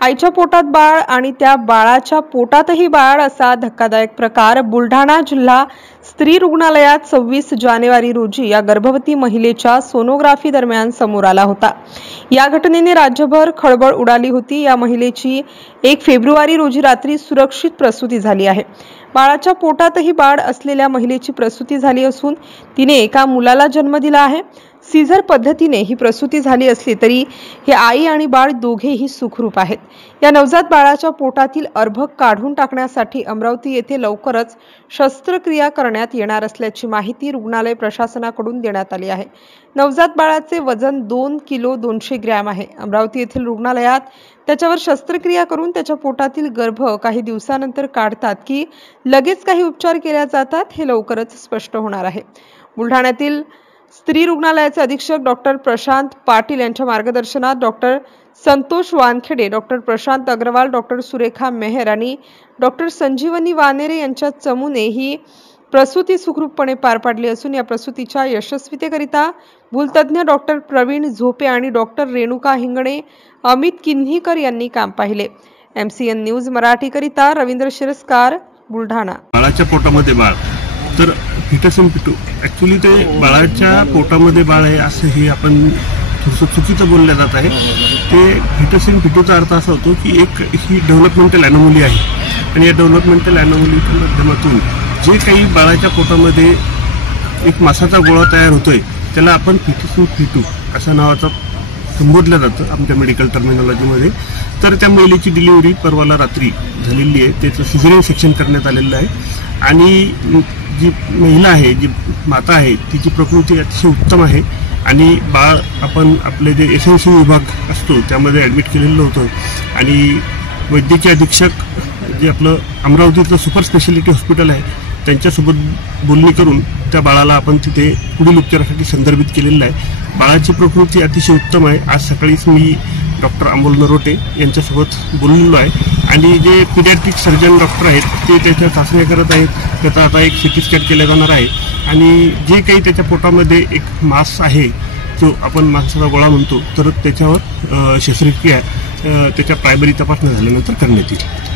आईच्या पोटात बाळ आणि त्या बाळाच्या पोटातही बाळ असा धक्कादायक प्रकार बुलढाणा जिल्हा स्त्री रुग्णालयात 26 जानेवारी रोजी या गर्भवती महिलेच्या सोनोग्राफी दरम्यान समोर आला होता। या घटनेने राज्यभर खळबळ उडाली होती। या महिलेची 1 फेब्रुवारी रोजी रात्री सुरक्षित प्रसूती झाली आहे। बाळाच्या पोटातही बाळ असलेल्या महिलेची प्रसूती झाली असून तिने एका मुलाला जन्म दिला आहे। सीझर पद्धतीने ही प्रसूती झाली असली तरी हे आई आणि बाळ दोघेही सुखरूप आहेत। या नवजात बाळाच्या पोटातील अर्भक काढून टाकण्यासाठी अमरावती येथे लवकरच शस्त्रक्रिया करण्यात येणार असल्याची माहिती रुग्णालय प्रशासनाकडून देण्यात आली आहे। नवजात बाळाचे वजन 2 किलो 200 ग्रॅम आहे। अमरावती येथील रुग्णालयात त्याच्यावर शस्त्रक्रिया करून त्याच्या पोटातील गर्भ काही दिवसानंतर काढतात की लगेच काही उपचार केले जातात हे लवकरच स्पष्ट होणार आहे। बुलढाण्यातील स्त्री रुग्णालयाचे अधीक्षक डॉक्टर प्रशांत पाटील यांच्या मार्गदर्शनात doctor Santosh Wankhede, doctor Prashant Agrawal, doctor Surekha Meher आणि डॉक्टर संजीवनी वानेरे यांच्या चमूने ही प्रसूती सुखरूपपणे पार पाडली असून या प्रसूतीच्या यशस्वीतेकरिता भूलतज्ञ डॉक्टर प्रवीण झोपे आणि डॉक्टर रेणुका हिंगणे, अमित किन्हीकर यांनी काम पाहिले। MCN न्यूज मराठी करिता रवींद्र शिरस्कार, बुलढाणा। बाळाच्या पोटामध्ये बाळ तर फिटस इन फिटू ऍक्च्युअली ते बाळाच्या पोटामध्ये बाळ आहे असं हे आपण थोडंसं चुकीचं बोललं जात आहे। ते फिटस इन फिटूचा अर्थ असा होतो की ही डेव्हलपमेंटल ॲनोमली आहे आणि या डेव्हलपमेंटल ॲनोमलीच्या माध्यमातून जे काही बाळाच्या पोटामध्ये एक मांसाचा गोळा तयार होतोय त्याला आपण फिटस इन फिटू अशा नावाचा संबोधलं जातं आमच्या मेडिकल टर्मिनॉलॉजीमध्ये। तर त्या महिलेची डिलिव्हरी परवाला रात्री झालेली आहे, त्याचं सिझेरियन सेक्शन करण्यात आलेलं आहे आणि जी महिला आहे, जी माता आहे, तिची प्रकृती अतिशय उत्तम आहे आणि बाळ आपण आपले जे एसएनसी विभाग असतो त्यामध्ये ॲडमिट केलेलं होतं आणि वैद्यकीय अधीक्षक जे आपलं अमरावतीचं सुपर स्पेशालिटी हॉस्पिटल आहे त्यांच्यासोबत बोलणी करून त्या बाळाला आपण तिथे पुढील उपचारासाठी संदर्भित केलेलं आहे। बाळाची प्रकृती अतिशय उत्तम आहे। आज सकाळीच मी डॉक्टर अमोल नरोटे यांच्यासोबत बोललेलो आहे आणि जे पीडियाट्रिक सर्जन डॉक्टर आहेत ते त्याच्या चाचण्या करत आहेत। त्याचा आता एक CT स्कॅन केला जाणार आहे आणि जे काही त्याच्या पोटामध्ये एक मांस आहे जो आपण मांसाचा गोळा म्हणतो तर त्याच्यावर शस्त्रक्रिया त्याच्या प्रायमरी तपासणी झाल्यानंतर करण्यात येईल।